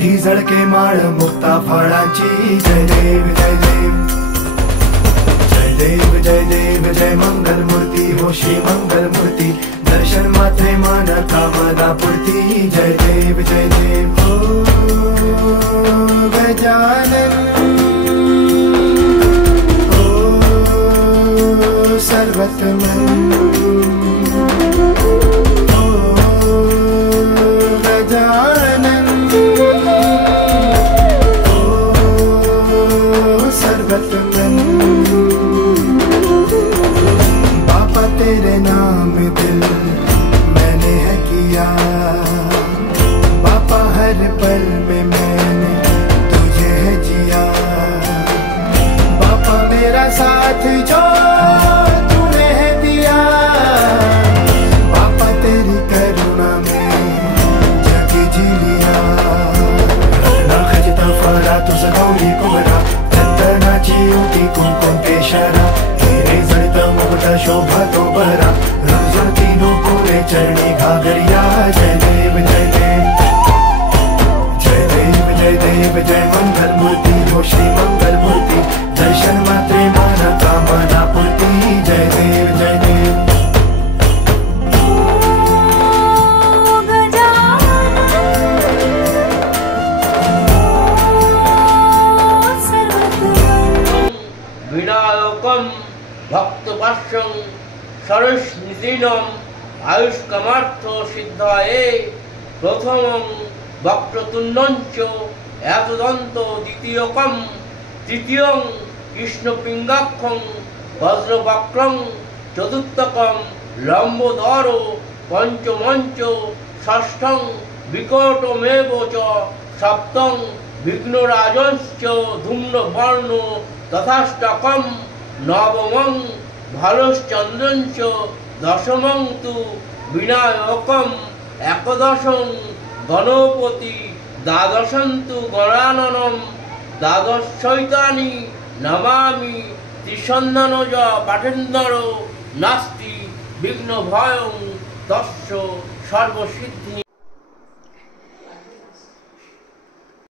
मोठी जळके माळ मुक्ता फळाची जय देव जय देव जय देव जय देव जय मंगल मूर्ती हो श्री मंगल मूर्ती दर्शन मात्रे मान कामना पूर्ती जय देव हो गजानन हो सर्वतमन बापा तेरे नाम दिल मैंने है किया बापा हर पल में मैंने तुझे है जिया बापा मेरा साथ जो तूने है दिया बापा तेरी करुणा में जग जी लिया ना खजता फरा तुझ गौरी कुमरा उठी कुमकुम केशरा तेरे जड़ता मुकुटा शोभा तो बहरा रोजा तीनों पूरे चरणी घाघरिया जय देव जय देव जय देव जय देव जय मंगल मूर्ति हो श्री मंगल मूर्ति दर्शन मात्रे माना कामना पूर्ति जय देव जय देव विनायकं भक्तवत्सं सरस्वतीनं आयुष्कामार्थ सिद्धाये प्रथमं वक्रतुण्डञ्च एकदन्त द्वितीयकं तृतीयं कृष्णपिङ्गाक्षं वज्रवक्रं चतुर्थकं लम्बोदरो पञ्चमञ्च षष्ठं विकटमेव च सप्तं विघ्नराजश्च धूम्रवर्णो तथाष्टकं नवमं भालश्चन्द्रञ्च दशमं तु विनायकं एकदशं गणपति द्वादशं तु गणाननं द्वादशैतानि नमामि त्रिसन्धानज पाठेन्द्रो नास्ति विघ्नभयं तस्य सर्वसिद्धि।